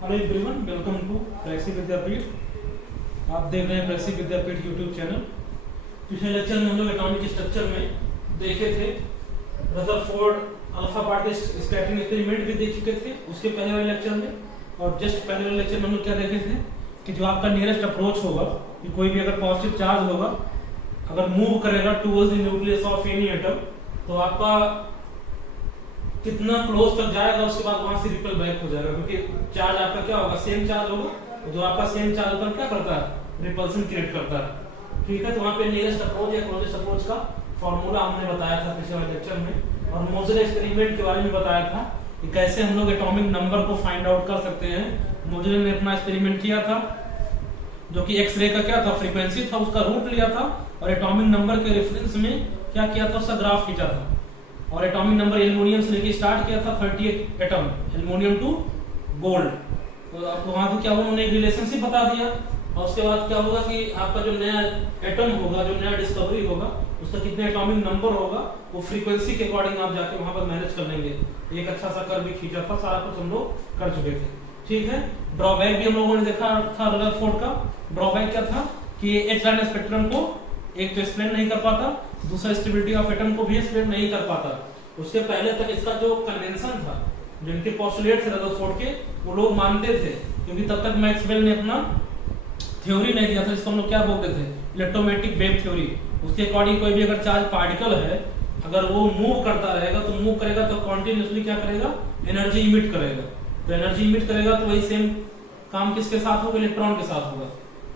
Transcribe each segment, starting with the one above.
Hello everyone, welcome to प्रेसी विद्यापीठ। आप देख रहे हैं प्रेसी विद्यापीठ यूट्यूब चैनल। पिछले लेक्चर में हम लोग एटॉमिक स्ट्रक्चर में देखे थे Rutherford alpha particle scattering experiment भी देख चुके थे उसके पहले वाले लेक्चर में। और जस्ट पहले वाले लेक्चर में हम लोग क्या देखे थे कि जो आपका नियरेस्ट अप्रोच होगा कि कोई भी अगर पॉजिटिव चार्ज होगा अगर मूव करेगा towards the nucleus of any atom तो आपका कितना क्लोज तक जाएगा, उसके बाद वहां से रिपल बैक हो जाएगा, क्योंकि चार्ज आपका क्या होगा, सेम चार्ज होगा। जो आपका सेम चार्ज होता है क्या करता है, रिपल्सन क्रिएट करता है। ठीक है, तो वहां पे नियरेस्ट अप्रोच या क्लोजेस्ट अप्रोच का फॉर्मूला हमने बताया था पिछले वाले लेक्चर में। और मोजर एक्सपेरिमेंट के बारे में बताया था कि कैसे हम लोग एटॉमिक नंबर को फाइंड आउट कर सकते हैं। मोजर ने अपना एक्सपेरिमेंट किया था जो कि एक्सरे का क्या था, फ्रीक्वेंसी था, उसका रूट लिया था और एटॉमिक नंबर के रेफरेंस में क्या किया था, उसका ग्राफ खींचा था। और एटॉमिक नंबर एल्युमिनियम से लेके स्टार्ट किया था 38 एटम एल्युमिनियम टू गोल्ड। तो आपको वहां तो क्या हुआ, उन्होंने एक रिलेशनशिप बता दिया। और उसके बाद क्या होगा कि आपका जो नया एटम होगा, जो नया डिस्कवरी होगा, उसका कितने एटॉमिक नंबर होगा वो फ्रीक्वेंसी के अकॉर्डिंग आप जाके वहां पर मैनेज कर लेंगे। एक अच्छा सा कर्व भी खींचा था, सारा कुछ हम लोग कर चुके थे। ठीक है, ड्रॉबैक भी हम लोगों ने देखा था रदरफोर्ड का। ड्रॉबैक क्या था कि एच लाइन स्पेक्ट्रम को एक तो एक्सप्लेन नहीं कर पाता, दूसरा स्टेबिलिटी ऑफ एटम को भी एक्सप्लेन नहीं कर पाता। उसके पहले तक इसका जो कन्वेंशन था, जो इनके पोस्टुलेट थे रदरफोर्ड के, वो लोग मानते थे, क्योंकि तब तक मैक्सवेल ने अपना थ्योरी नहीं दिया था, इसको हम लोग क्या बोलते थे, इलेक्ट्रोमैग्नेटिक वेव थ्योरी। उसके अकॉर्डिंग कोई भी अगर चार्ज पार्टिकल है, अगर वो मूव करता रहेगा तो मूव करेगा तो कॉन्टिन्यूसली क्या करेगा, एनर्जी इमिट करेगा। तो एनर्जी इमिट करेगा तो वही सेम काम किसके साथ होगा, इलेक्ट्रॉन के साथ होगा।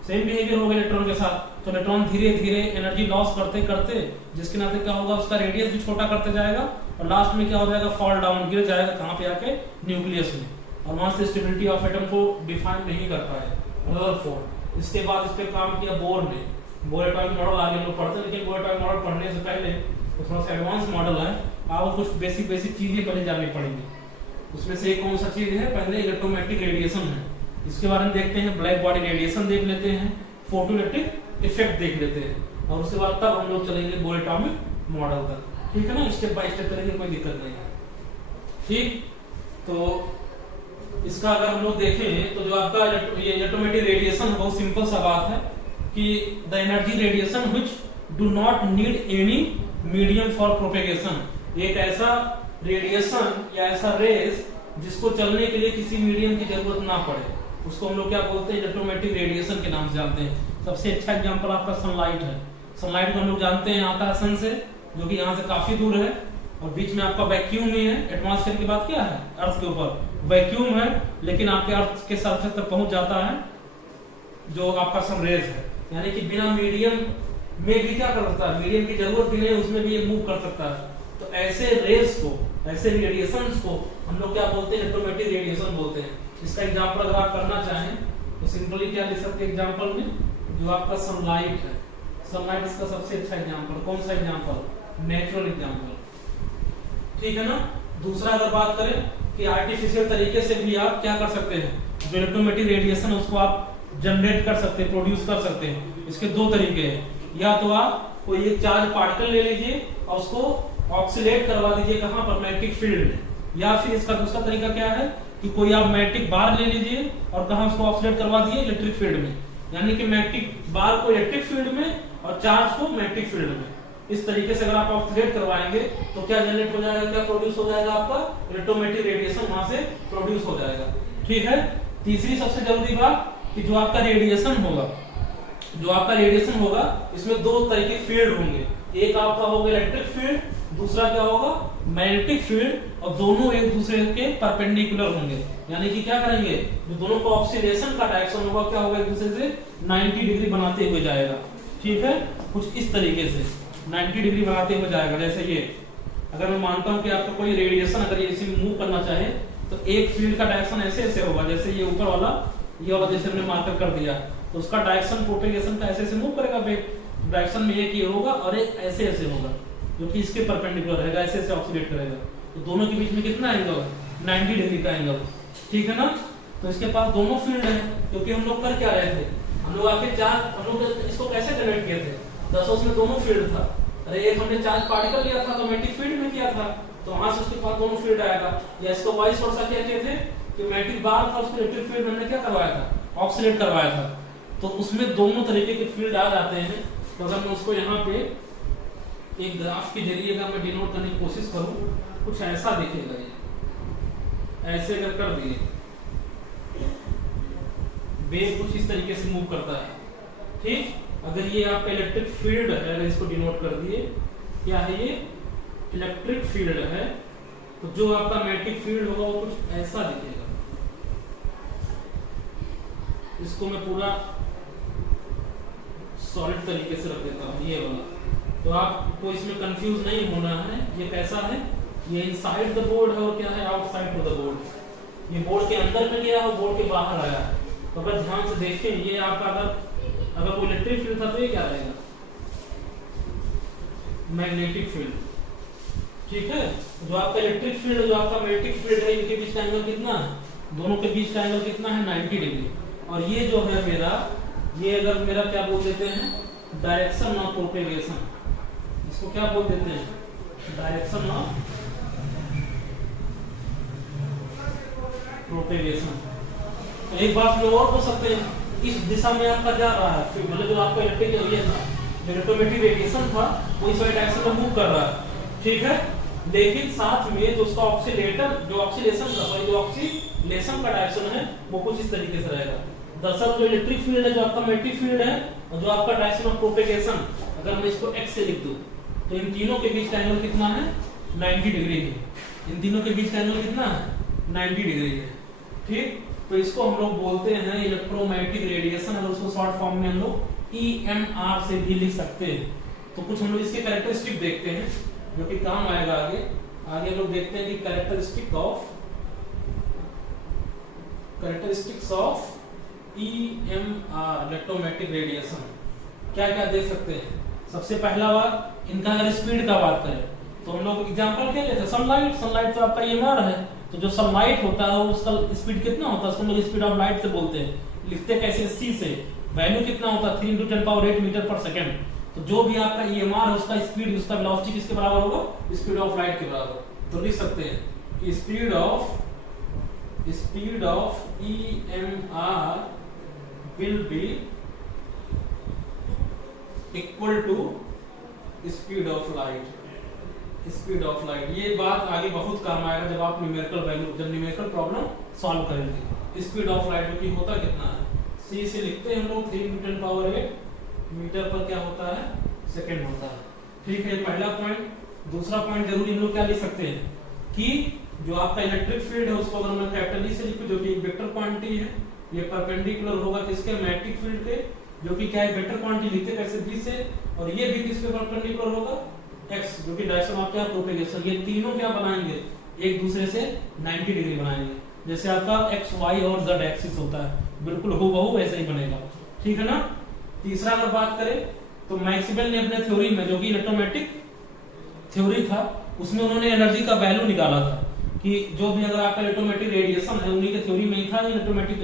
सेम बिहेवियर होगा इलेक्ट्रॉन के साथ। तो इलेक्ट्रॉन धीरे धीरे एनर्जी लॉस करते करते जिसके नाते क्या होगा, उसका रेडियस भी छोटा करते जाएगा और लास्ट में क्या हो जाएगा, फॉल डाउन, गिर जाएगा कहां पे आके, न्यूक्लियस में। और वहां से स्टेबिलिटी ऑफ एटम को डिफाइन नहीं कर पाए रदरफोर्ड। इसके बाद इस पे काम किया बोर ने। बोर एटॉमिक मॉडल आगे हम लोग पढ़ते हैं, लेकिन बोर एटॉमिक मॉडल पढ़ने से पहले तो थोड़ा सा एडवांस मॉडल है, आपको कुछ बेसिक चीजें पहले जाननी पड़ेंगी। उसमें से एक कौन सा चीज है, पहले इलेक्ट्रोमैग्नेटिक रेडिएशन है, इसके बारे में देखते हैं। ब्लैक बॉडी रेडिएशन देख लेते हैं, फोटोइलेक्ट्रिक इफेक्ट देख लेते हैं, और उसके बाद तब हम लोग चलेंगे बोर एटॉमिक मॉडल तक। ठीक है ना, स्टेप बाय स्टेप करेंगे, कोई दिक्कत नहीं है। ठीक, तो इसका अगर हम लोग देखें तो जो आपका ये इलेक्ट्रोमैग्नेटिक रेडिएशन बहुत सिंपल सा बात है कि the energy radiation which do not need any medium for propagation. एक ऐसा रेडिएशन या ऐसा रेस जिसको चलने के लिए किसी मीडियम की जरूरत ना पड़े, उसको हम लोग क्या बोलते हैं, इलेक्ट्रोमैग्नेटिक रेडिएशन के नाम से जानते हैं। सबसे अच्छा एग्जांपल आपका सनलाइट है। सनलाइट को हम लोग जानते हैं आता है सन से, जो कि यहाँ से काफी दूर है, और बीच में आपका वैक्यूम ही है। एटमॉस्फेयर के बाद क्या है, अर्थ के ऊपर वैक्यूम है, लेकिन आपके अर्थ के सरफेस तक पहुंच जाता है जो आपका सनरेज है। यानी कि बिना मीडियम में भी क्या कर सकता है, मीडियम की जरूरत भी नहीं, उसमें भी ये मूव कर सकता है। तो ऐसे रेस को, ऐसे रेडिएशंस को हम लोग क्या बोलते हैं, इलेक्ट्रोमैग्नेटिक रेडिएशन बोलते हैं। इसका एग्जांपल अगर आप करना चाहें तो सिंपली क्या लिख सकते हैं एग्जांपल में, जो आपका सनलाइट है। सनलाइट इसका सबसे अच्छा एग्जांपल, कौन सा एग्जांपल, नेचुरल एग्जांपल। ठीक है ना। दूसरा अगर बात करें कि आर्टिफिशियल तरीके से भी आप क्या कर सकते हैं, जो इलेक्ट्रोमैग्नेटिक रेडिएशन उसको आप जनरेट कर सकते हैं, प्रोड्यूस कर सकते हैं। इसके दो तरीके हैं, या तो आप कोई एक चार्ज पार्टिकल ले लीजिए और उसको ऑक्सीलेट करवा दीजिए कहां पर, मैग्नेटिक फील्ड में। या फिर इसका दूसरा तरीका क्या है कि कोई आप मैग्नेटिक बार ले लीजिए और कहां उसको ऑक्सीलेट करवा दिए, इलेक्ट्रिक फील्ड में। यानी कि मैग्नेटिक बार को इलेक्ट्रिक फील्ड में और चार्ज को मैग्नेटिक फील्ड में। इस तरीके से अगर आप ऑक्सीलेट करवाएंगे तो क्या जनरेट हो जाएगा, क्या प्रोड्यूस हो जाएगा, आपका इलेक्ट्रोमैग्नेटिक रेडिएशन वहां से प्रोड्यूस हो जाएगा। ठीक है। तीसरी सबसे जरूरी बात कि जो आपका रेडिएशन होगा, जो आपका रेडिएशन होगा, इसमें दो तरह के फील्ड होंगे। एक आपका होगा इलेक्ट्रिक फील्ड, दूसरा क्या होगा, मैग्नेटिक फील्ड, और दोनों एक दूसरे के परपेंडिकुलर होंगे। यानी कि क्या करेंगे, जो दोनों का ऑक्सीलेशन का डायरेक्शन होगा क्या होगा, एक दूसरे से 90 डिग्री बनाते हुए जाएगा। ठीक है, कुछ इस तरीके से 90 डिग्री बनाते हुए जाएगा। जैसे ये अगर मैं मानता हूं कि आपका कोई रेडिएशन अगर ये इसे मूव करना चाहे तो एक फील्ड का डायरेक्शन ऐसे ऐसे होगा, जैसे ये ऊपर वाला, ये वाला जैसे हमने मार्कर कर दिया, तो उसका डायरेक्शन प्रोपेगेशन का ऐसे ऐसे मूव करेगा। डायरेक्शन में एक ये होगा और एक ऐसे ऐसे होगा, जो कि इसके परपेंडिकुलर रहेगा, ऐसे ऐसे ऑक्सीलेट करेगा। तो दोनों के बीच में कितना एंगल है, 90 डिग्री का एंगल। ठीक है ना। तो इसके पास दोनों फील्ड है, क्योंकि हम लोग कर क्या रहे थे, हम लोग आखिर चार्ज, हम लोग इसको कैसे कनेक्ट किए थे, दसों में दोनों फील्ड था। अरे एक हमने चार्ज पार्टिकल लिया था तो मैग्नेटिक फील्ड में किया था, तो वहां से उसके पास दोनों फील्ड आएगा। या इसको वाइस वर्सा क्या कहते थे, कि मैग्नेटिक बार था उसको इलेक्ट्रिक फील्ड मैंने क्या करवाया था, ऑक्सीलेट करवाया था, तो उसमें दोनों तरीके के फील्ड आ जाते हैं। तो अगर मैं उसको यहाँ पे एक ग्राफ के जरिए अगर मैं डिनोट करने की कोशिश करूँ, कुछ ऐसा दिखेगा, ये ऐसे अगर कर दिए, वेव कुछ इस तरीके से मूव करता है, ठीक। अगर ये आपका इलेक्ट्रिक फील्ड है, अगर इसको डिनोट कर दिए, क्या है ये इलेक्ट्रिक फील्ड है, तो जो आपका मैग्नेटिक फील्ड होगा वो कुछ ऐसा दिखेगा। इसको मैं पूरा सॉलिड तरीके से रख देता हूँ, ये वाला, तो आपको इसमें कंफ्यूज नहीं होना है। ये कैसा है, ये इनसाइड द बोर्ड है और क्या है आउटसाइड टू द बोर्ड। ये बोर्ड के अंदर में गया और बोर्ड के बाहर आया है। तो अगर ध्यान से देखें, ये आपका अगर वो इलेक्ट्रिक फील्ड था तो ये क्या रहेगा, मैग्नेटिक फील्ड, ठीक है। जो आपका इलेक्ट्रिक फील्ड, जो आपका मैग्नेटिक फील्ड है, इनके बीच का एंगल कितना है, दोनों के बीच का एंगल कितना है, 90 डिग्री। और ये जो है मेरा, ये अगर मेरा क्या बोल देते हैं, डायरेक्शन ऑफ प्रोपेगेशन, इसको क्या बोल देते हैं, डायरेक्शन ऑफ प्रोपेगेशन। तो एक बात में और पूछ सकते हैं, इस दिशा में आपका जा रहा है, मतलब जो आपका इलेक्ट्रिक ये था, जो इलेक्ट्रोमैग्नेटिक रेडिएशन था, वो इस वाले डायरेक्शन में मूव कर रहा है, ठीक है। लेकिन साथ में जो उसका ऑक्सीलेटर, जो ऑक्सीलेशन का, जो ऑक्सीलेशन का डायरेक्शन है, वो कुछ इस तरीके से रहेगा। दरअसल जो इलेक्ट्रिक फील्ड है, जो आपका मैग्नेटिक फील्ड है, और जो आपका डायरेक्शन ऑफ प्रोपेगेशन, अगर मैं इसको x से लिख दूं, तो इन तीनों के बीच का एंगल कितना है, 90 डिग्री है। इन तीनों के बीच का एंगल कितना है, 90 डिग्री है, ठीक। तो इसको हम लोग बोलते हैं इलेक्ट्रोमैग्नेटिक रेडिएशन, और उसको शॉर्ट फॉर्म में हम लोग EMR से भी लिख सकते हैं। तो कुछ हम लोग इसके कैरेक्टरिस्टिक देखते हैं, जो कि काम आएगा आगे। आगे लोग देखते हैं कि characteristics of EMR, electromagnetic radiation, क्या क्या देख सकते हैं। सबसे पहला बात, इनका अगर स्पीड का बात करें, तो हम लोग एग्जांपल क्या लेते हैं, सनलाइट तो आपका EMR है। तो जो सनलाइट होता है उसका स्पीड कितना होता है, उसको हम लोग स्पीड ऑफ लाइट से बोलते हैं। लिखते कैसे, c से। वैल्यू कितना होता है, 3 × 10⁸ मीटर पर सेकंड। तो जो भी आपका EMR है, उसका स्पीड, उसका वेलोसिटी किसके बराबर होगा, स्पीड ऑफ लाइट के बराबर। तो लिख सकते हैं कि speed of EMR will be equal to speed of light. ये बात आगे बहुत काम आएगा जब आप न्यूमेरिकल प्रॉब्लम सॉल्व करेंगे। स्पीड ऑफ लाइट जो कि होता कितना है, c से लिखते हैं हम लोग 3 × 10⁸ मीटर पर क्या होता है, सेकंड होता है, ठीक है। पहला पॉइंट। दूसरा पॉइंट जरूरी हम लोग क्या लिख सकते हैं कि जो आपका इलेक्ट्रिक फील्ड है, उसको अगर मैं कैपिटल E से लिखूं, जो कि वेक्टर क्वांटिटी है, ये परपेंडिकुलर होगा किसके, मैग्नेटिक फील्ड के, जो कि क्या है वेक्टर क्वांटिटी लिखते हैं कैसे, b से, और ये भी किसके परपेंडिकुलर होगा, x, जो कि डायरेक्शन ऑफ क्या, प्रोपेगेशन। ये तीनों क्या बनाएंगे, एक दूसरे से 90 डिग्री बनाएंगे। जैसे आपका x, y और z एक्सिस होता है, बिल्कुल हूबहू वैसे ही बनेगा, ठीक है ना। तीसरा अगर बात करें, तो मैक्सवेल ने अपने थ्योरी में, जो कि इलेक्ट्रोमैग्नेटिक थ्योरी था, उसमें उन्होंने एनर्जी का वैल्यू निकाला था कि जो भी अगर आपका इलेक्ट्रोमैग्नेटिक रेडिएशन है, उन्हीं के थ्योरी में ही था इलेक्ट्रोमैग्नेटिक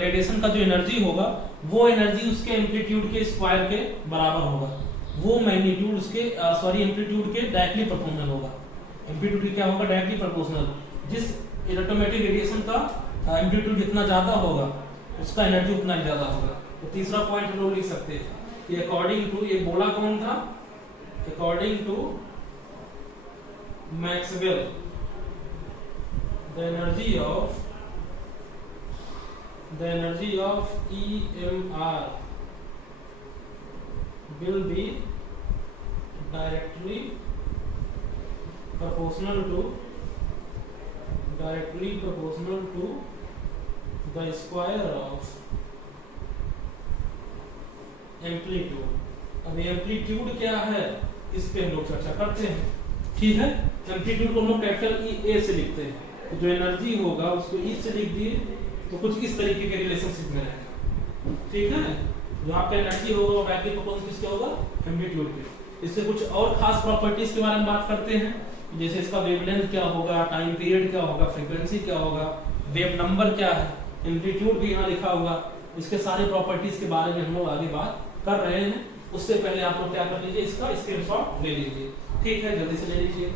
रेडिएशन का जो एनर्जी होगा, वो एनर्जी उसके एम्पलीट्यूड के स्क्वायर के बराबर होगा। वो मैग्नीट्यूड उसके एम्पलीट्यूड के डायरेक्टली प्रोपोर्शनल होगा। एम्पलीट्यूड क्या होगा, डायरेक्टली प्रोपोर्शनल। जिस इलेक्ट्रोमैग्नेटिक रेडिएशन का एम्पलीट्यूड जितना ज्यादा होगा, उसका एनर्जी उतना ही ज्यादा होगा। तो तीसरा पॉइंट हम लोग लिख सकते हैं कि अकॉर्डिंग टू, ये बोला कौन था, according to Maxwell, the energy of EMR will be directly proportional to the square of amplitude। अब एम्पलीट्यूड क्या है, इस पे हम लोग चर्चा करते हैं, ठीक है। एम्पलीट्यूड को हम लोग कैपिटल E से लिखते हैं, तो जो एनर्जी होगा उसको E से लिख दिए, तो कुछ इस तरीके के रिलेशनशिप में रहेगा, ठीक है। जो आपका एनर्जी होगा वो डायरेक्टली प्रोपोर्शनल किसके होगा, एम्पलीट्यूड के। इससे कुछ और खास प्रॉपर्टीज के बारे में बात करते हैं, जैसे इसका वेवलेंथ क्या होगा, टाइम पीरियड क्या होगा, फ्रीक्वेंसी क्या होगा, वेव नंबर क्या है, एम्पलीट्यूड भी यहाँ लिखा होगा। इसके सारे प्रॉपर्टीज के बारे में हम लोग आगे बात कर रहे हैं। उससे पहले आप लोग क्या कर लीजिए, इसका स्क्रीनशॉट ले लीजिए, ठीक है, जल्दी से ले लीजिए।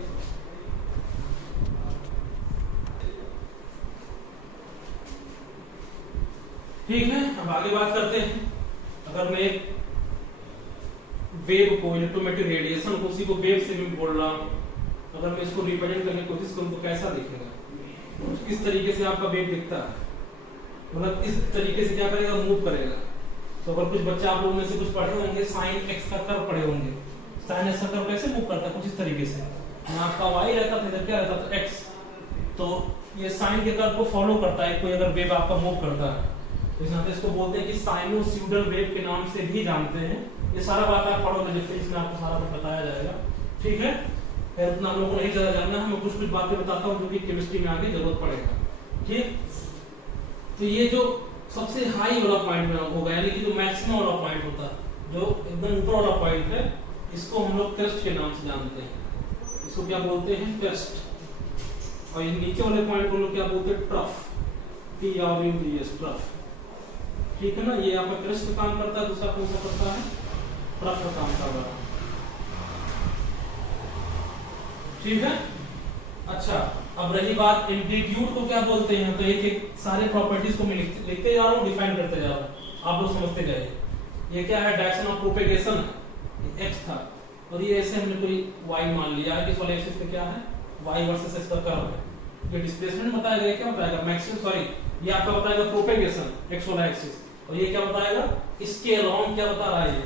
ठीक है, अब आगे बात करते हैं। अगर मैं एक वेव को, इलेक्ट्रोमैग्नेटिक रेडिएशन को, उसी को वेव से भी बोल रहा हूँ, अगर मैं इसको रिप्रेजेंट करने की कोशिश करूँ तो कैसा दिखेगा? किस तरीके से आपका वेव दिखता है, मतलब इस तरीके से क्या करेगा, मूव करेगा। तो अगर कुछ बच्चा आप लोगों में से कुछ पढ़े होंगे, साइन एक्स का कर्व पढ़े होंगे, साइन एक्स का कर्व कैसे मूव करता है, कुछ इस तरीके से। यहाँ आपका वाई रहता था, इधर क्या रहता था, एक्स। तो ये साइन के कर्व को फॉलो करता है कोई अगर वेव आपका मूव करता है, तो इसको बोलते हैं कि साइनोसॉइडल वेव के नाम से भी जानते हैं। ये सारा बात आप पढ़ोगे डिफरेंस में, आपको सारा कुछ बताया जाएगा। ठीक है, फिर उतना हम लोगों को नहीं ज्यादा जानना है, मैं कुछ कुछ बातें बताता हूँ जो कि केमिस्ट्री में आगे जरूरत पड़ेगा। ठीक, तो ये जो सबसे हाई वाला पॉइंट में होगा, यानी कि जो मैक्सिमम वाला पॉइंट होता है, जो एकदम ऊपर वाला पॉइंट है, इसको हम लोग क्रेस्ट के नाम से जानते हैं। इसको क्या बोलते हैं, क्रेस्ट। और ये नीचे वाले पॉइंट को लोग क्या बोलते हैं, ट्रफ, TRUF, ट्रफ। ठीक है ना, ये आपका क्रेस्ट का काम करता है, दूसरा कौन सा करता है, ट्रफ का काम कर रहा है। ठीक है, अच्छा, अब रही बात एम्पलीट्यूड को क्या बोलते हैं, तो एक एक सारे प्रॉपर्टीज को मैं लिखते जा रहा हूँ, डिफाइन करते जा रहा हूँ, आप लोग समझते गए। ये क्या है, डायरेक्शन ऑफ प्रोपेगेशन है, एक्स था, और ये ऐसे हमने कोई वाई मान लिया है, इस वाले एक्सिस पे क्या है, वाई वर्सेस एक्स का कर्व है। ये डिस्प्लेसमेंट बताया गया, क्या बताएगा, मैक्सिमम, सॉरी ये आपका बताएगा प्रोपेगेशन एक्स वाला एक्सिस, और ये क्या बताएगा, इसके अलोंग क्या बता रहा है, ये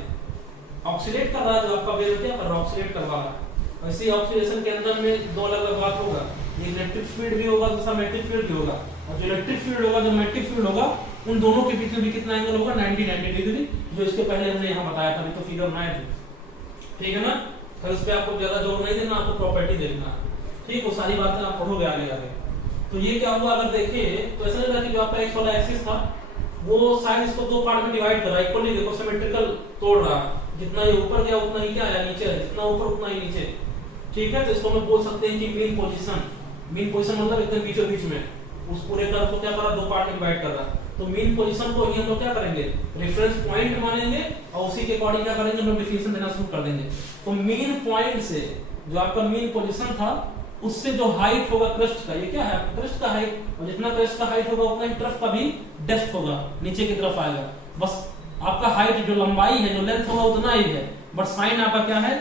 ऑक्सीलेट कर रहा है, जो आपका वेव क्या कर रहा है, ऑक्सीलेट करवा रहा है। ऐसे ऑक्सीलेशन के अंदर में दो अलग अलग बात होगा, ये इलेक्ट्रिक फील्ड भी होगा, दूसरा मैग्नेटिक फील्ड भी होगा। और जो इलेक्ट्रिक फील्ड होगा, जो मैग्नेटिक फील्ड होगा, उन दोनों के बीच में भी कितना एंगल होगा, 90 डिग्री, जो इसके पहले हमने यहाँ बताया था, अभी तो फिगर बनाए थे। ठीक है ना, फिर उस पर आपको ज्यादा जोर नहीं देना, आपको प्रॉपर्टी देखना। ठीक, वो सारी बातें आप पढ़ोगे आगे आगे। तो ये क्या हुआ, अगर देखें तो ऐसा लग रहा है कि जो आपका एक्स वाला एक्सिस था, वो शायद इसको दो पार्ट में डिवाइड कर रहा है, इक्वली देखो सिमेट्रिकल तोड़ रहा है, जितना ये ऊपर गया उतना ही क्या आया नीचे, जितना ऊपर उतना ही नीचे। ठीक है, तो इसको हम बोल सकते हैं कि मीन पोजीशन। मीन पोजीशन मतलब एकदम बीचों बीच में, उस पूरे कर्व को क्या कर रहा, दो पार्ट में डिवाइड कर रहा। तो मीन पोजीशन को ही हम लोग क्या करेंगे, रेफरेंस पॉइंट मानेंगे, और उसी के अकॉर्डिंग क्या करेंगे, हम लोग डिफिनेशन देना शुरू कर देंगे। तो मीन पॉइंट से जो आपका मीन पोजीशन था, उससे जो हाइट होगा क्रेस्ट का, ये क्या है, क्रेस्ट का हाइट, और जितना क्रेस्ट का हाइट होगा उतना ही ट्रफ का भी डेप्थ होगा, नीचे की तरफ आएगा। बस आपका हाइट जो लंबाई है, जो लेंथ होगा उतना ही है, बट साइन आपका क्या है,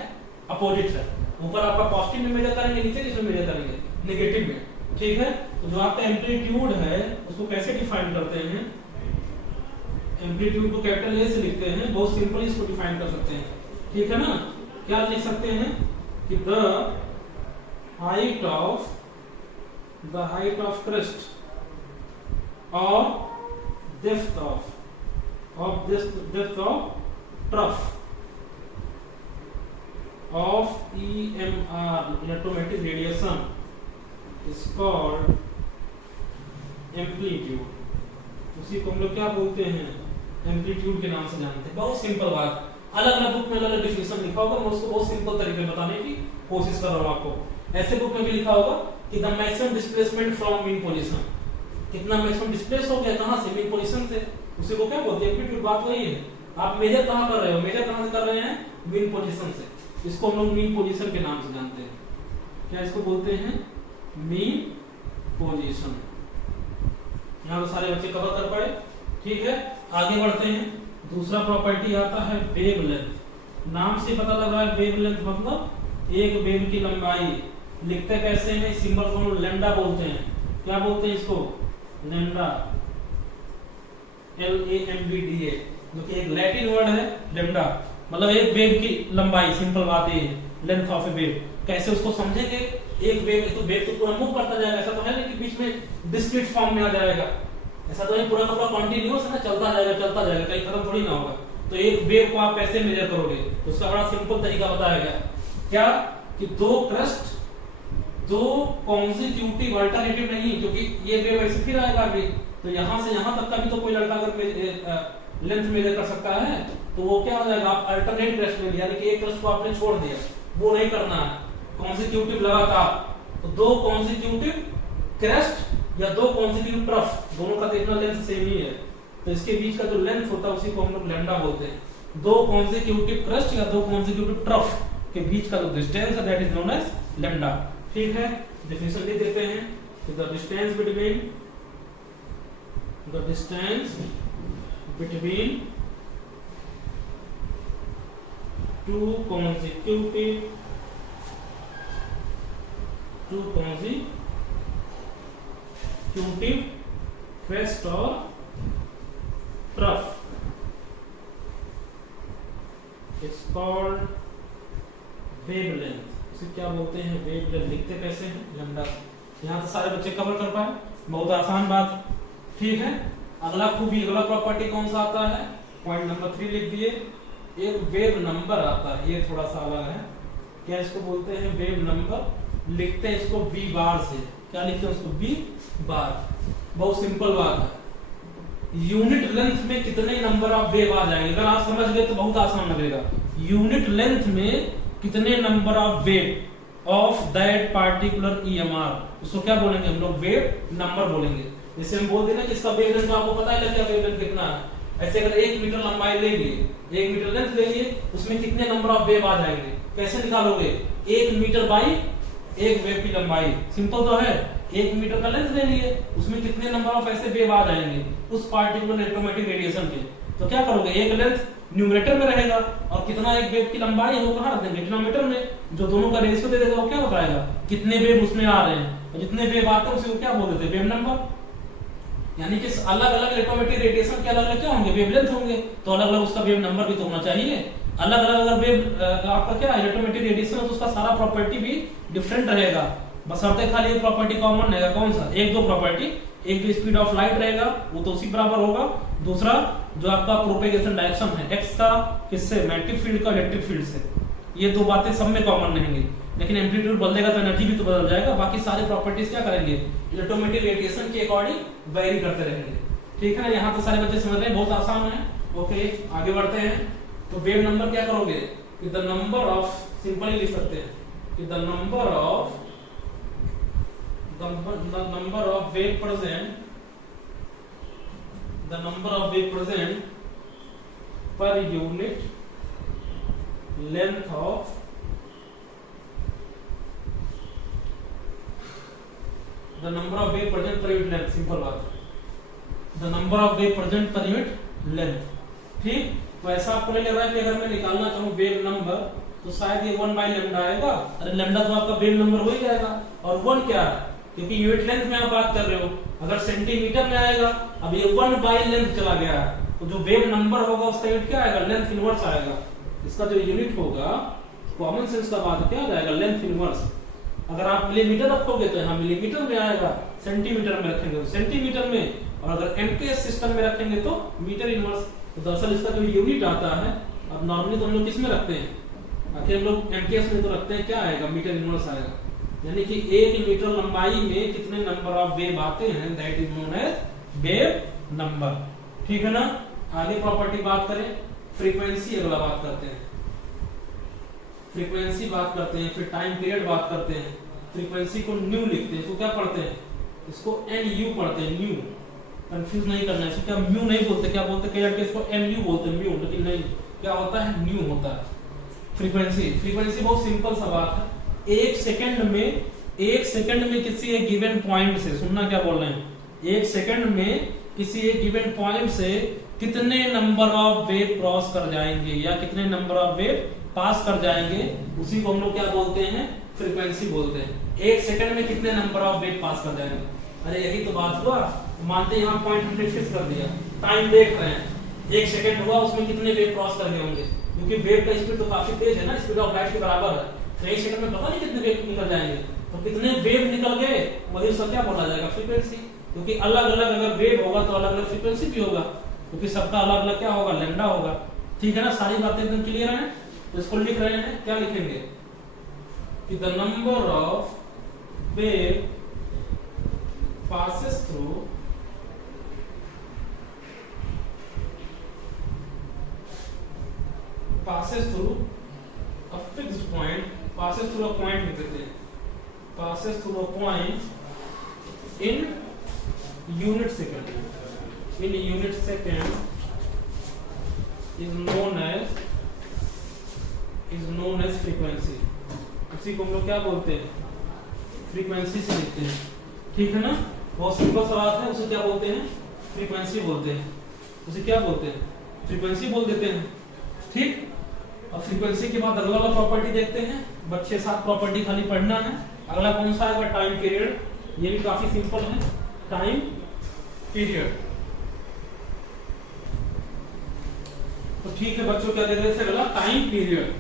अपोजिट है। ऊपर आपका पॉजिटिव में मेजर करेंगे, नीचे किसमें मेजर करेंगे, नेगेटिव में। ठीक है, तो जो आपका एम्पलीट्यूड है उसको कैसे डिफाइन करते हैं, एम्पलीट्यूड को कैपिटल ए से लिखते हैं, बहुत सिंपल इसको डिफाइन कर सकते हैं। ठीक है ना, क्या लिख सकते हैं कि the height of crest or depth of trough of EMR, electromagnetic radiation, is called amplitude। उसी को हम लोग क्या बोलते हैं, एम्पलीट्यूड के नाम से जानते हैं। बहुत सिंपल बात, अलग अलग बुक में अलग अलग डिफिनेशन लिखा होगा, मैं उसको बहुत सिंपल तरीके में बताने की कोशिश कर रहा हूँ आपको। ऐसे बुक में भी लिखा होगा कि the maximum displacement from mean position, कितना मैक्सिमम डिस्प्लेस हो गया, कहां से, मीन पोजीशन से, उसी को क्या बोलते हैं, एम्पलीट्यूड। बात वही है, आप मेजर कहां कर रहे हो, मेजर कहां से कर रहे हैं, मीन पोजीशन से। इसको हम लोग मीन पोजीशन के नाम से जानते हैं। क्या इसको बोलते हैं, मीन पोजीशन। यहाँ तो सारे बच्चे कवर कर पाए। ठीक है, आगे बढ़ते हैं। दूसरा प्रॉपर्टी आता है वेवलेंथ। नाम से पता लग रहा है वेवलेंथ मतलब एक वेव की लंबाई। लिखते कैसे हैं, सिंबल को हम लैम्डा बोलते हैं। क्या बोलते हैं इसको, लैम्डा, LAMBDA, जो कि एक लैटिन वर्ड है। लैम्डा मतलब एक वेव की लंबाई, सिंपल बात ये है, लेंथ ऑफ ए वेव। कैसे उसको समझेंगे, एक वेव तो वेव तो पूरा मूव करता जाएगा, ऐसा तो है नहीं कि बीच में डिस्क्रीट फॉर्म में आ जाएगा, ऐसा तो नहीं, पूरा का पूरा कंटीन्यूअस है ना, चलता जाएगा, कहीं खत्म थोड़ी ना होगा। तो एक वेव को आप कैसे मेजर करोगे, उसका बड़ा सिंपल तरीका बताया गया। क्या कि दो क्रस्ट, दो कॉन्सिक्यूटिव, अल्टरनेटिव नहीं, क्योंकि ये वेव ऐसे फिर आएगा आगे, तो यहां से यहां तक का भी तो कोई लड़का अगर लेंथ मेजर कर सकता है, तो वो क्या हो जाएगा, आप अल्टरनेट क्रस्ट ले लिया, यानी कि एक क्रस्ट को आपने छोड़ दिया, वो नहीं करना है, कॉन्सिक्यूटिव लगातार। तो दो कॉन्सिक्यूटिव क्रस्ट या दो कॉन्सिक्यूटिव ट्रफ, दोनों का देखना लेंथ सेम ही है, तो इसके बीच का जो लेंथ होता है उसी को हम लोग लैम्डा बोलते हैं। दो कॉन्सिक्यूटिव क्रस्ट या दो कॉन्सिक्यूटिव ट्रफ के बीच का जो डिस्टेंस है that is known as lambda. ठीक है, डेफिनेशन लिख देते हैं। The distance between between two consecutive crest or trough is called wavelength। इसे क्या बोलते हैं? वेवलेंथ। लिखते कैसे हैं? लैम्डा। यहाँ तो सारे बच्चे कवर कर पाए, बहुत आसान बात। ठीक है, अगला खूबी, अगला प्रॉपर्टी कौन सा आता है? पॉइंट नंबर 3 लिख दिए। एक वेव नंबर आता है, ये थोड़ा सा अलग है। क्या इसको बोलते हैं? Wave number. लिखते हैं इसको वी बार से। क्या लिखते हैं उसको? वी बार। बहुत सिंपल बात है। यूनिट लेंथ में कितने नंबर ऑफ वेव आ जाएंगे? अगर आप समझ गए तो बहुत आसान लगेगा। यूनिट लेंथ में कितने number of wave of that particular EMR, उसको क्या बोलेंगे हम लोग? वेव नंबर बोलेंगे। जैसे हम बोल देना कि इसका वेवलेंथ तो आपको पता है क्या वेवलेंथ कितना है। ऐसे अगर 1 मीटर लंबाई ले लिए, 1 मीटर लेंथ ले लिए, उसमें कितने नंबर ऑफ वेव आ जाएंगे? कैसे निकालोगे? 1 मीटर बाई 1 वेव की लंबाई। सिंपल तो है। 1 मीटर का लेंथ ले लिए, उसमें कितने नंबर ऑफ ऐसे वेव आ जाएंगे उस पार्टिकुलर इलेक्ट्रोमैग्नेटिक रेडिएशन के। तो क्या करोगे? एक लेंथ न्यूमरेटर में रहेगा और कितना एक वेव की लंबाई है वो कहाँ रख देंगे? डिनोमिनेटर में। जो दोनों का रेशियो दे देगा वो क्या बताएगा? कितने वेव उसमें आ रहे हैं, और जितने वेव आते हैं उसे क्या बोल देते हैं? Wave number. यानी कि अलग अलग इलेक्ट्रोमैग्नेटिक रेडिएशन के अलग अलग क्या होंगे? वेवलेंथ होंगे। तो अलग अलग उसका वेव नंबर भी तो होना चाहिए। अलग अलग अगर वेव आपका क्या इलेक्ट्रोमैग्नेटिक रेडिएशन है तो उसका सारा प्रॉपर्टी भी डिफरेंट रहेगा। बशर्ते खाली एक प्रॉपर्टी कॉमन रहेगा। कौन सा? एक दो प्रॉपर्टी। एक जो स्पीड ऑफ लाइट रहेगा वो तो उसी बराबर होगा। दूसरा जो आपका प्रोपेगेशन डायरेक्शन है एक्स का, किससे? मैग्नेटिक फील्ड का इलेक्ट्रिक फील्ड से। ये दो बातें सब में कॉमन रहेंगी। लेकिन एम्पलीट्यूड बदलेगा तो एनर्जी भी तो बदल जाएगा। बाकी सारे प्रॉपर्टीज क्या करेंगे? इलेक्ट्रोमैग्नेटिक रेडिएशन के अकॉर्डिंग वेरी करते रहेंगे। ठीक है ना? यहाँ तो सारे बच्चे समझ रहे हैं, बहुत आसान है। ओके, आगे बढ़ते हैं। तो वेव नंबर क्या करोगे? कि द नंबर ऑफ, सिंपली लिख सकते हैं कि the number of wave present per unit length of the number of wave present per unit length। Simple बात है, the number of wave present per unit length। ठीक, तो ऐसा आपको नहीं लग रहा है कि अगर मैं निकालना चाहूँ वेव नंबर तो शायद ये 1 बाई लैम्डा आएगा। अरे लैम्डा तो आपका वेव नंबर हो ही जाएगा। और 1 क्या है? क्योंकि यूनिट लेंथ में आप बात कर रहे हो, अगर सेंटीमीटर में आएगा, अब ये 1 बाई लेंथ चला गया है, तो जो वेव नंबर होगा उसका यूनिट क्या आएगा? लेंथ इनवर्स आएगा। इसका जो यूनिट होगा, कॉमन सेंस का बात क्या आ जाएगा? Length inverse. अगर आप मिलीमीटर रखोगे तो यहाँ मिलीमीटर में आएगा, सेंटीमीटर में रखेंगे तो सेंटीमीटर में, और अगर एमकेएस सिस्टम में रखेंगे तो मीटर इनवर्स। तो दरअसल इसका जो यूनिट आता है, अब नॉर्मली तो हम लोग किस में रखते हैं? आखिर हम लोग एमकेएस में तो रखते हैं, क्या आएगा? मीटर इनवर्स आएगा। यानी कि 1 मीटर लंबाई में कितने नंबर ऑफ वेव आते हैं, that is known as wave number. ठीक है ना? आगे प्रॉपर्टी बात करें, फ्रीक्वेंसी अगला बात करते हैं। फ्रीक्वेंसी बात करते हैं, फिर टाइम पीरियड बात करते हैं। फ्रीक्वेंसी को न्यू लिखते हैं, इसको क्या पढ़ते हैं? इसको NU पढ़ते हैं, न्यू। कंफ्यूज नहीं करना है, इसको क्या म्यू नहीं बोलते, क्या बोलते? कई लड़के इसको MU बोलते हैं, म्यू, लेकिन नहीं, क्या होता है? न्यू होता है। फ्रीक्वेंसी बहुत सिंपल सा बात है। एक सेकंड में किसी एक गिवन पॉइंट से, सुनना क्या बोल रहे हैं, एक सेकंड में किसी एक गिवन पॉइंट से कितने नंबर ऑफ वेव क्रॉस कर जाएंगे या कितने नंबर ऑफ वेव पास कर जाएंगे, उसी को हम लोग क्या बोलते हैं? फ्रीक्वेंसी बोलते हैं। एक सेकंड में कितने नंबर ऑफ वेव पास कर जाएंगे। अरे यही तो बात हुआ। मानते हैं यहाँ पॉइंट हमने फिक्स कर दिया, टाइम देख रहे हैं, 1 सेकंड हुआ, उसमें कितने वेव क्रॉस कर गए होंगे, क्योंकि वेव का स्पीड तो काफी तेज है ना, स्पीड ऑफ लाइट के बराबर है। तो 1 सेकंड में पता नहीं कितने वेव निकल जाएंगे, तो कितने वेव निकल गए वही उसका क्या बोला जाएगा? फ्रीक्वेंसी। क्योंकि अलग अलग अगर वेव होगा तो अलग अलग फ्रीक्वेंसी भी होगा, क्योंकि सबका अलग अलग क्या होगा? लैम्डा होगा। ठीक है ना? सारी बातें एकदम क्लियर हैं। तो इसको लिख रहे हैं, क्या लिखेंगे? कि the number of wave passes through a fixed point, passes through a point लिख देते हैं, passes through a point in unit second, in unit second is known as frequency। इसी को हम लोग क्या बोलते हैं? फ्रीक्वेंसी से लिखते हैं। ठीक है ना? बहुत सिंपल सा बात है, उसे क्या बोलते हैं? फ्रीक्वेंसी बोलते हैं। उसे क्या बोलते हैं, फ्रीक्वेंसी बोल देते हैं। ठीक, अब फ्रीक्वेंसी के बाद अगला वाला प्रॉपर्टी देखते हैं। बच्चे 7 प्रॉपर्टी खाली पढ़ना है। अगला कौन सा आएगा, टाइम पीरियड। ये भी काफी सिंपल है, टाइम पीरियड। तो ठीक है बच्चों, क्या दे रहे थे, अगला टाइम पीरियड।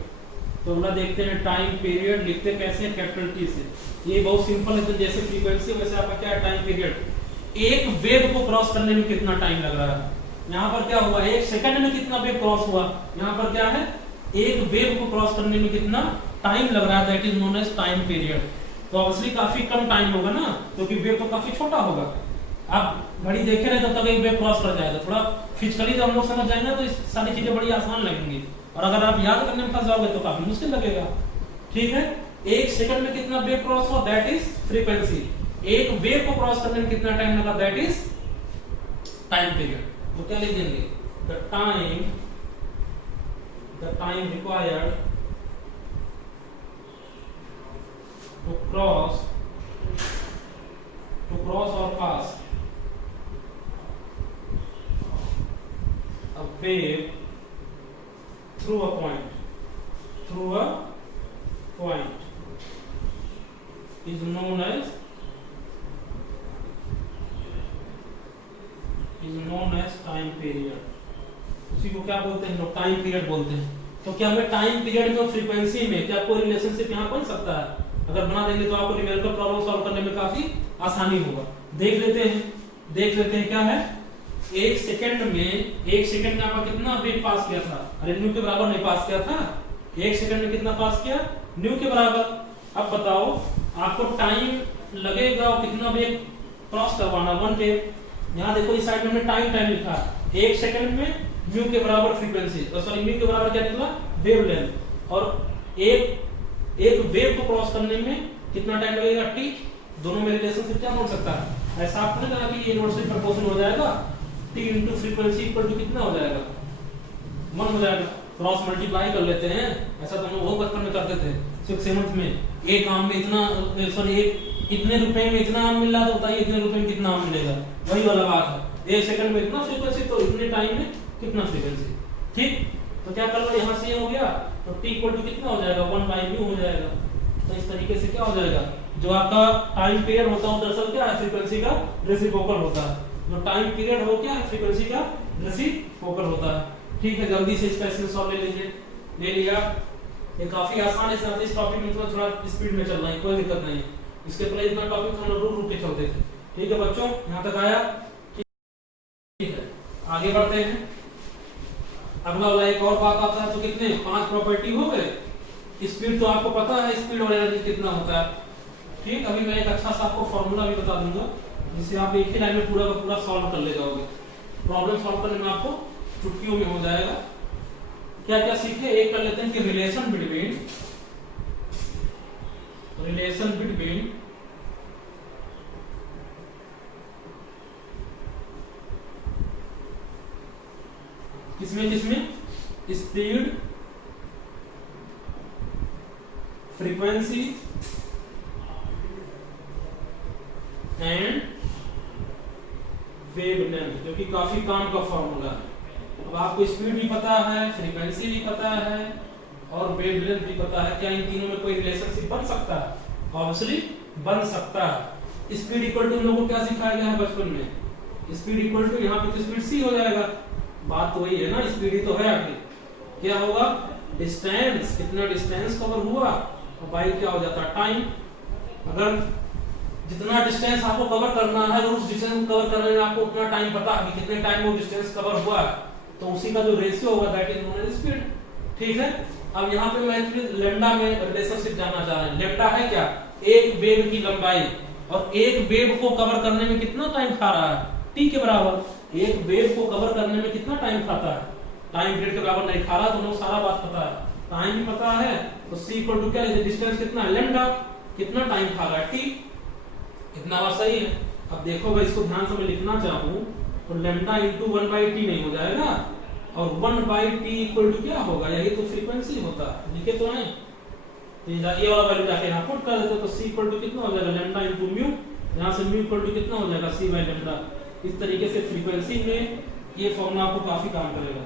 तो अगला देखते हैं टाइम पीरियड लिखते कैसे हैं, कैपिटल टी से। ये बहुत सिंपल है, तो जैसे फ्रीक्वेंसी वैसे आपका क्या है, टाइम पीरियड। एक वेव को क्रॉस करने में कितना टाइम लग रहा है, यहाँ पर क्या हुआ, 1 सेकंड में कितना वेव क्रॉस हुआ। यहाँ पर क्या है, एक वेव को क्रॉस करने में कितना टाइम लग रहा है, that is known as time period. तो ऑब्वियसली काफी कम टाइम होगा ना, क्योंकि वेव तो काफी छोटा होगा। आप घड़ी देखे रहे तब तक एक वेव क्रॉस कर जाएगा। थोड़ा फिजिकली जब हम लोग समझ जाएंगे तो सारी चीजें बड़ी आसान लगेंगी, और अगर आप याद करने में फंस जाओगे तो काफी मुश्किल लगेगा। ठीक है, 1 सेकंड में कितना वेव क्रॉस हुआ, दैट इज फ्रीक्वेंसी। एक वेव को क्रॉस करने में कितना टाइम लगा, दैट इज टाइम पीरियड। तो क्या लिख देंगे, the time required to cross or pass a wave through a point is known as time period. उसी को क्या बोलते हैं लोग, टाइम पीरियड बोलते हैं। तो क्या हमें टाइम पीरियड में और फ्रीक्वेंसी में क्या कोई रिलेशनशिप यहाँ बन सकता है? अगर बना देंगे तो आपको न्यूमेरिकल प्रॉब्लम सॉल्व करने में काफी आसानी होगा। देख लेते हैं क्या है। 1 सेकंड में आपका कितना वेव पास किया था, अरे न्यू के बराबर नहीं पास किया था। 1 सेकंड में कितना पास किया, न्यू के बराबर। अब बताओ आपको टाइम लगेगा और कितना वेव क्रॉस करवाना, 1 वेव। यहाँ देखो इस साइड में टाइम लिखा है, 1 सेकंड में म्यू के बराबर फ्रीक्वेंसी, सॉरी म्यू के बराबर क्या निकला, वेव लेंथ। और एक वेव को क्रॉस करने में कितना टाइम लगेगा, टी। दोनों में रिलेशनशिप क्या बोल सकता है, ऐसा आपको नहीं लगा कि ये इनवर्सली प्रोपोर्शनल हो जाएगा, T into frequency equal to कितना हो जाएगा, 1 हो जाएगा। क्रॉस मल्टीप्लाई कर लेते हैं, ऐसा तो हम लोग बहुत बचपन में करते थे 6th 7th में। एक आम में इतना, सॉरी इतने रुपए में इतना आम मिल रहा था, बताइए इतने रुपए में कितना आम मिलेगा, वही वाला बात है। 1 सेकंड में इतना फ्रीक्वेंसी, तो इतने टाइम में कितना फ्रीक्वेंसी। ठीक, तो क्या कर लो, यहाँ से हो गया तो टी इक्वल टू कितना हो जाएगा, 1/μ हो जाएगा। तो इस तरीके से क्या हो जाएगा, जो आपका टाइम पीरियड होता है दरअसल क्या है, फ्रीक्वेंसी का रेसिप्रोकल होता है। जो टाइम पीरियड हो क्या है, फ्रीक्वेंसी का रेसिप्रोकल होता है। ठीक है, जल्दी से इसका स्क्रीनशॉट ले लीजिए। ले लिया, ये काफी आसान है। इस टॉपिक में थोड़ा स्पीड में चल रहा है, कोई दिक्कत नहीं है। इसके पहले इतना टॉपिक हम लोग रुक के चलते थे। ठीक है बच्चों, यहाँ तक आया, ठीक है, आगे बढ़ते हैं। अगला वाला एक और बात आता है, तो कितने 5 प्रॉपर्टी हो गए। स्पीड तो आपको पता है, स्पीड और एनर्जी कितना होता है। ठीक, अभी मैं एक अच्छा सा आपको फॉर्मूला भी बता दूंगा, जिससे आप एक ही लाइन में पूरा का पूरा सॉल्व कर ले जाओगे। प्रॉब्लम सॉल्व करने में आपको चुटकियों में हो जाएगा। क्या क्या सीखे, एक कर लेते हैं कि रिलेशन बिटवीन किसमें स्पीड, फ्रीक्वेंसी एंड वेवलेंथ, जो कि काफी काम का फॉर्मूला है। अब आपको स्पीड भी पता है, फ्रीक्वेंसी भी पता है और वेवलेंथ भी पता है। क्या इन तीनों में कोई रिलेशनशिप बन सकता है? ऑब्वियसली बन सकता है। स्पीड इक्वल टू हम लोगों को क्या सिखाया गया है बचपन में, स्पीड इक्वल टू, यहाँ पे तो स्पीड सी हो जाएगा। बात तो वही है ना, स्पीड ही तो है आगे। क्या होगा, डिस्टेंस, कितना डिस्टेंस कवर हुआ, और बाई क्या हो जाता है, टाइम। अगर जितना डिस्टेंस आपको कवर करना है, उस डिस्टेंस को कवर करने में आपको उतना टाइम पता है कि कितने टाइम वो डिस्टेंस कवर हुआ है, तो उसी का जो रेशियो होगा that is known as speed. ठीक है, अब यहाँ पे मैं लैम्डा में रिलेशनशिप जानना चाह रहे हैं। लैम्डा है क्या, एक वेव की लंबाई, और एक वेव को कवर करने में कितना टाइम खा रहा है, टी के बराबर। एक वेव को कवर करने में कितना टाइम खाता है, टाइम पीरियड के बराबर नहीं खा रहा, दोनों सारा बात पता है, टाइम भी पता है। तो c इक्वल टू क्या है, डिस्टेंस कितना है, लैम्डा, कितना टाइम खा रहा है, टी। इतना बात सही है। अब देखो भाई, इसको ध्यान से मैं लिखना चाहूँ तो लैम्डा इंटू 1/t नहीं हो जाएगा, और 1/t इक्वल टू क्या होगा, यही तो फ्रीक्वेंसी होता है, लिखे तो है। तो ये वाला वैल्यू जाके यहाँ पुट कर देते, तो c इक्वल टू कितना हो जाएगा, लैम्डा इंटू म्यू। यहाँ से म्यू इक्वल टू कितना हो जाएगा, c बाय लैम्डा। इस तरीके से फ्रीक्वेंसी में ये फॉर्मूला आपको काफी काम करेगा।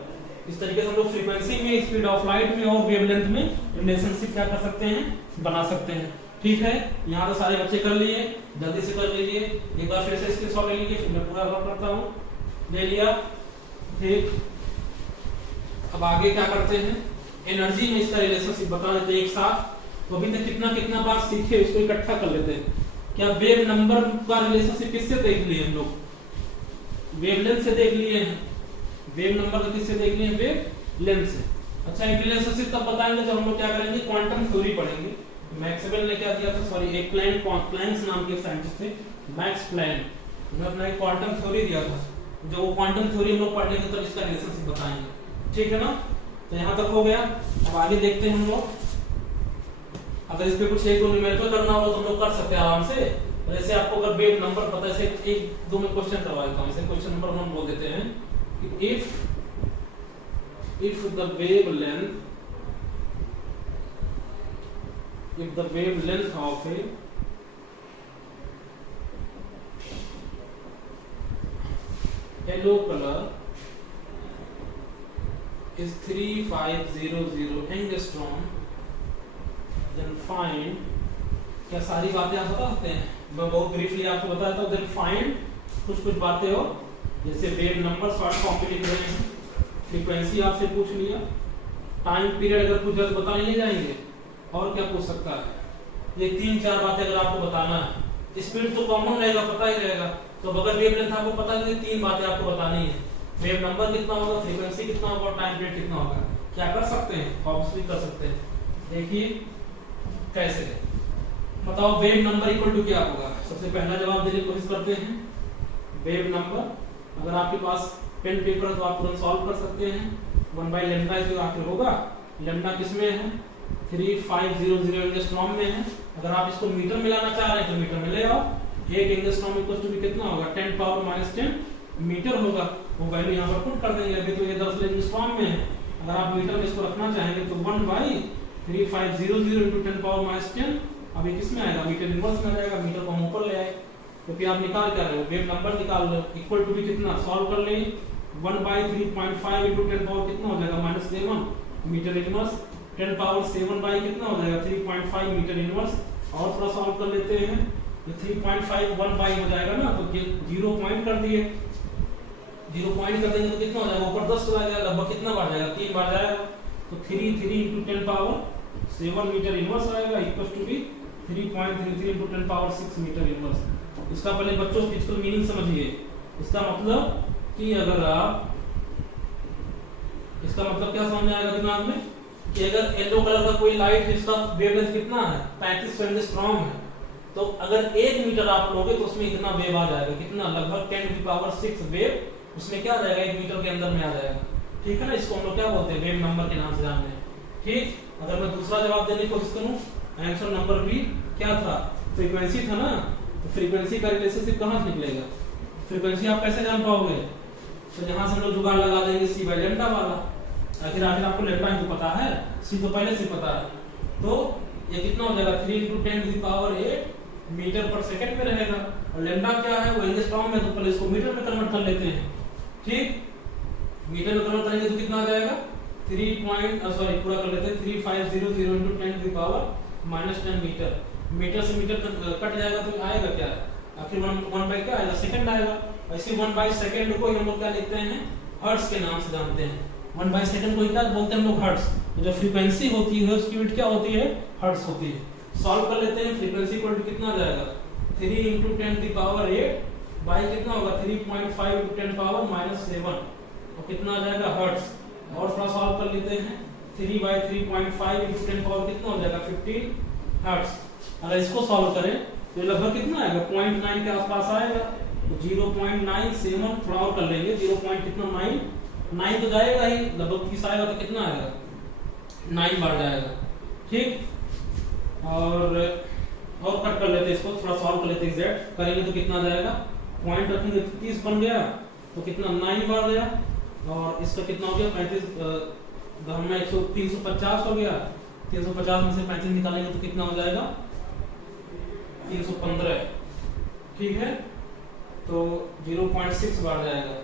इस तरीके से हम लोग फ्रीक्वेंसी में, स्पीड ऑफ लाइट में और वेवलेंथ में रिलेशनशिप क्या कर सकते हैं, बना सकते हैं। ठीक है, यहाँ तो सारे बच्चे कर लिए, जल्दी से कर लीजिए। एक बार फिर से स्क्रीनशॉट ले लीजिए, फिर मैं पूरा वर्क करता हूँ। ले लिया, ठीक। अब आगे क्या करते हैं, एनर्जी में इसका रिलेशनशिप बता देते हैं एक साथ। तो अभी तक कितना कितना बात सीखे, उसको इकट्ठा कर लेते हैं। क्या वेव नंबर का रिलेशनशिप किससे देख लिए हम लोग, वेवलेंथ से देख लिए हैं। वेव नंबर का किससे देख लिए, वेवलेंथ से। अच्छा, एक रिलेशनशिप तब बताएंगे जब हम लोग क्या करेंगे, क्वांटम थ्योरी पढ़ेंगे। मैक्सवेल ने क्या दिया था, सॉरी एक प्लैंक्स नाम के साइंटिस्ट थे, मैक्स प्लैंक, उन्होंने अपना एक क्वांटम थ्योरी दिया था। जो वो क्वांटम थ्योरी हम लोग पढ़ेंगे तब इसका रिलेशनशिप बताएंगे। ठीक है ना, तो यहाँ तक हो गया। अब आगे देखते हैं हम लोग। अगर इस पे कुछ एक दो न्यूमेरिकल करना हो तो हम लोग कर सकते हैं आराम से। जैसे आपको अगर वेव नंबर पता है, एक दो में क्वेश्चन करवा देता हूँ। जैसे क्वेश्चन नंबर 1 बोल देते हैं कि if the wavelength of a yellow color is 3500 angstrom, then find, क्या सारी बातें आप बता सकते हैं, मैं बहुत ब्रीफली आपको बताता हूँ। then find कुछ बातें हो, जैसे वेव नंबर शॉर्ट फॉर्म में लिख रहे हैं, फ्रीक्वेंसी आपसे पूछ लिया, टाइम पीरियड अगर पूछ तो बता नहीं जाएंगे, और क्या पूछ सकता है, ये 3-4 बातें अगर आपको बताना है। स्पीड तो कॉमन रहेगा, पता ही रहेगा। तो अगर वेवलेंथ आपको पता है तो 3 बातें आपको बतानी है, वेव नंबर कितना होगा, फ्रीक्वेंसी कितना होगा, टाइम पीरियड कितना होगा। क्या कर सकते हैं, ऑब्वियसली कर सकते हैं। देखिए कैसे, बताओ वेव नंबर इक्वल टू क्या होगा। सबसे पहला जवाब देने की कोशिश करते हैं। वेव नंबर, अगर आपके पास पेन पेपर है तो आप तुरंत सॉल्व कर सकते हैं। 1/λ जो आखिर होगा, लैम्डा किसमें है, 3500 एंगस्ट्रॉम में है। अगर आप इसको मीटर में लाना चाह रहे हैं तो मीटर में ले आओ। 1 एंगस्ट्रॉम इक्वल टू कितना होगा, 10⁻⁻10 मीटर होगा। वो वैल्यू यहाँ पर पुट कर देंगे। अभी तो ये 10 एंगस्ट्रॉम में है, अगर आप मीटर में इसको रखना चाहेंगे तो 1/3500 × 10⁻10। अब ये किसमें आएगा, मीटर इनवर्स में आ जाएगा। मीटर को हम ऊपर ले आए क्योंकि आप निकाल क्या रहे हो, वेव नंबर निकाल रहे हो। इक्वल टू भी कितना, सॉल्व कर लें, 1/3.5 × 10 पावर कितना हो जाएगा, -7 मीटर इनवर्स। 10⁻7 बाई कितना हो जाएगा, 3.5 मीटर इनवर्स। और थोड़ा सॉल्व कर लेते हैं, ये 3.5 1 बाई हो जाएगा ना, तो 0 पॉइंट कर दिए। 0 पॉइंट कर देंगे तो कितना हो जाएगा, ऊपर 10 चला जाएगा, लगभग कितना बढ़ जाएगा, 3 बढ़ जाएगा। तो 3 × 10⁻7 मीटर इनवर्स आएगा, इक्वल टू भी 3.33 × 10⁻6 मीटर इनवर्स। इसका पहले बच्चों फिजिकल मीनिंग समझिए। इसका मतलब कि अगर आप, इसका मतलब क्या समझ में आएगा दिमाग में, कि अगर येलो कलर का कोई लाइट जिसका वेवलेंथ कितना है, 3500 एंगस्ट्रॉम है, तो अगर 1 मीटर आप लोगे तो उसमें इतना वेव आ जाएगा, कितना, लगभग 10⁻6 वेव उसमें क्या आ जाएगा, 1 मीटर के अंदर में आ जाएगा। ठीक है ना, इसको हम लोग क्या बोलते हैं, वेव नंबर के नाम से जानते हैं। ठीक, अगर मैं दूसरा जवाब देने की कोशिश करूं, आंसर नंबर बी क्या था, फ्रीक्वेंसी था ना। तो फ्रीक्वेंसी का रिलेशनशिप कहां से निकलेगा, फ्रीक्वेंसी आप कैसे जान पाओगे, तो यहां से हम लोग जुगाड़ लगा देंगे c/λ वाला। आखिर आपको लैम्डा ही पता है, c तो पहले से पता है। तो ये कितना हो जाएगा, 3 × 10⁸ मीटर पर सेकंड में रहेगा। और लैम्डा क्या है, वो एंगस्ट्रॉम में, तो पहले इसको मीटर में कन्वर्ट कर लेते हैं। ठीक, मीटर में कन्वर्ट करेंगे तो कितना आ जाएगा, पूरा कर लेते हैं, 3500 × 10⁻−10 मीटर। मीटर से मीटर कट जाएगा तो आएगा क्या, आखिर 1 बाई क्या आएगा, सेकंड आएगा। ऐसे 1 बाई सेकंड को हम लोग क्या लिखते हैं, हर्ट्ज के नाम से जानते हैं। 1 बाई सेकंड को क्या बोलते हैं हम लोग, हर्ट्ज। तो जो फ्रीक्वेंसी होती है उसकी यूनिट क्या होती है, हर्ट्ज होती है। सॉल्व कर लेते हैं, फ्रीक्वेंसी इक्वल टू कितना आ जाएगा, 3 × 10⁸ बाई कितना होगा, 3.5 × 10⁻−7, और कितना आ जाएगा, हर्ट्ज। और थोड़ा सॉल्व कर लेते हैं, 3/3.5 × 10 पावर कितना हो जाएगा, 15 हर्ट्ज। अगर इसको सॉल्व करें तो लगभग कितना आएगा, 0.9 के आसपास आएगा। तो 0.97 थोड़ा और कर लेंगे, 0.9 तो जाएगा ही, लगभग 30 आएगा तो कितना आएगा, 9 बढ़ जाएगा। ठीक, और कट कर लेते हैं इसको, थोड़ा सॉल्व कर लेते हैं, एग्जैक्ट करेंगे तो कितना जाएगा, पॉइंट रखेंगे तो 30 बन गया, तो कितना 9 बढ़ गया। और इसका कितना हो गया, 35 में 350 हो गया। 350 में से 35 निकालेंगे तो कितना हो जाएगा, 315। ठीक है, तो 0.6 बढ़ जाएगा।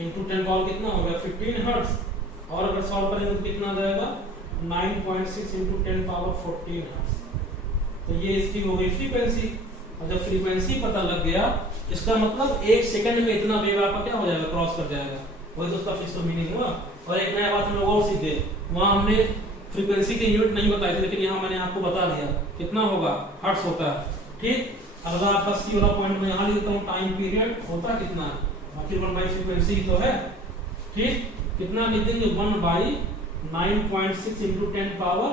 इंटू 10 पावर कितना हो गया 15 हर्ट्ज, और अगर सॉल्व करेंगे तो कितना आ जाएगा 9.6 इंटू 10 पावर 14 हर्ट्ज। तो ये इसकी हो गई फ्रीक्वेंसी। और जब फ्रीक्वेंसी पता लग गया, इसका मतलब 1 सेकंड में इतना वेव आपका क्या हो जाएगा, क्रॉस कर जाएगा। वही तो उसका फिजिकल मीनिंग हुआ। और एक नया बात हम लोग और सीखे, वहां हमने फ्रीक्वेंसी के यूनिट नहीं बताए थे, लेकिन यहाँ मैंने आपको बता दिया कितना होगा, हर्ट्ज होता है। ठीक, अगला आपका सी वाला पॉइंट में यहाँ लिख देता हूँ, टाइम पीरियड होता कितना है, बाकी 1/फ्रीक्वेंसी तो है। ठीक, कितना लिख देंगे 1/9.6 इंटू 10 पावर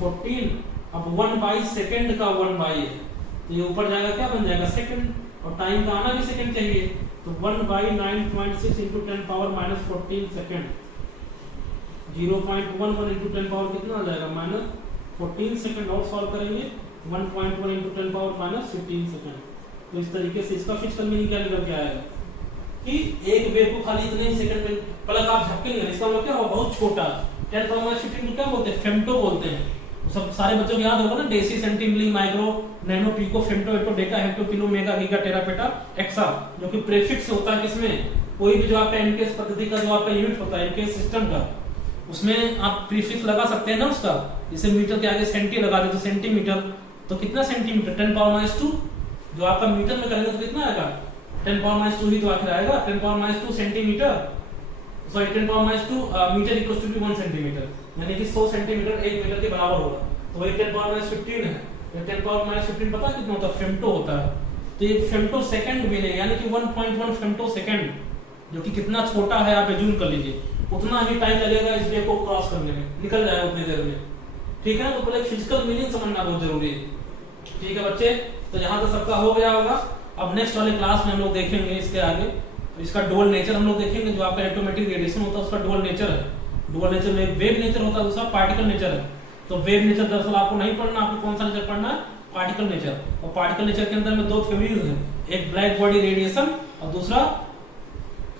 14। अब 1/सेकंड का 1/, है तो ये ऊपर जाएगा क्या बन जाएगा सेकंड, और टाइम का आना भी सेकंड चाहिए, तो 1/9.6 into 10 power -14 second. 0.11 into 10 power कितना आ जाएगा -14 सेकंड। और सॉल्व करेंगे 1.1 इंटू 10 पावर -15 सेकंड। तो इस तरीके से इसका फिजिकल मीनिंग क्या निकल के आएगा कि एक वेव को खाली इतने ही सेकंड में पलक आप झपकेंगे, इसका मतलब क्या होगा, बहुत छोटा। 10 पावर -15 को क्या बोलते हैं, फेम्टो बोलते हैं। सब सारे बच्चों को याद होगा ना, deci, centi, milli, micro, nano, pico, femto, atto, deca, hecto, kilo, mega, giga, tera peta, exa, जो कि प्रीफिक्स होता है किसमें, कोई भी जो आपका इनकेस पद्धति का जो आपका यूनिट होता है, इनकेस सिस्टम का, उसमें आप प्रीफिक्स लगा सकते हैं ना उसका। जैसे मीटर के आगे सेंटी लगा दे तो सेंटीमीटर, तो कितना सेंटीमीटर 10 पावर -2, जो आपका मीटर में करेंगे तो कितना आएगा 10 पावर -2 ही तो आखिर आएगा। 10 power -2 centimetre, sorry 10 power -2 metre equals to 1 centimetre, यानी कि 100 सेंटीमीटर 1 मीटर के बराबर होगा। तो वही 10 पावर -15 है। 10 पावर -15 पता कितना होता है, फेम्टो होता है। तो ये फेम्टो सेकंड भी नहीं, यानी कि 1.1 फेम्टो सेकंड, जो कि कितना छोटा है आप एज्यूम कर लीजिए, उतना ही टाइम लगेगा इस वेव को क्रॉस करने में, निकल जाएगा उतनी देर में। ठीक है, तो पहले फिजिकल मीनिंग समझना बहुत जरूरी है। ठीक है बच्चे, तो यहाँ तो सबका हो गया होगा। अब नेक्स्ट वाले क्लास में हम लोग देखेंगे इसके आगे, इसका डुअल नेचर हम लोग देखेंगे। जो आपका इलेक्ट्रोमैग्नेटिक रेडिएशन होता है उसका डुअल नेचर है। डुअल नेचर में एक वेव नेचर होता है, दूसरा पार्टिकल नेचर है। तो वेव नेचर दरअसल आपको नहीं पढ़ना, आपको कौन सा नेचर पढ़ना है, पार्टिकल नेचर। और पार्टिकल नेचर के अंदर में 2 थ्योरीज हैं, एक ब्लैक बॉडी रेडिएशन और दूसरा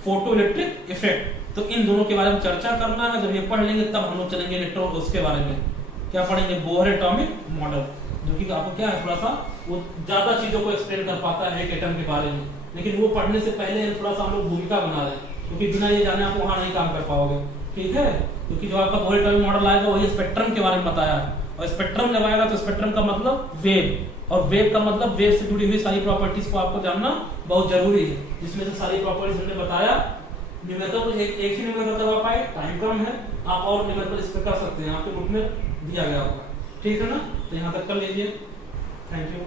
फोटो इलेक्ट्रिक इफेक्ट। तो इन दोनों के बारे में चर्चा करना है। जब ये पढ़ लेंगे तब हम लोग चलेंगे इलेक्ट्रॉन, उसके बारे में क्या पढ़ेंगे, बोहर एटॉमिक मॉडल, जो कि आपको क्या है, थोड़ा सा वो ज्यादा चीजों को एक्सप्लेन कर पाता है एक एटम के बारे में। लेकिन वो पढ़ने से पहले थोड़ा सा हम लोग भूमिका बना रहे हैं, क्योंकि बिना ये जाने आप वहां नहीं काम कर पाओगे। ठीक है, क्योंकि जो आपका बोहर एटॉमिक मॉडल आएगा वही स्पेक्ट्रम के बारे में बताया है, और स्पेक्ट्रम जब आएगा तो स्पेक्ट्रम का मतलब वेव, और वेव का मतलब वेव से जुड़ी हुई सारी प्रॉपर्टीज को आपको जानना बहुत जरूरी है, जिसमें से सारी प्रॉपर्टीज हमने बताया। न्यूमेरिकल एक ही न्यूमेरिकल करवा पाए, टाइम कम है, आप और न्यूमेरिकल इस पर कर सकते हैं, आपके बुक में दिया गया होगा। ठीक है ना, तो यहाँ तक कर लीजिए। Thank you.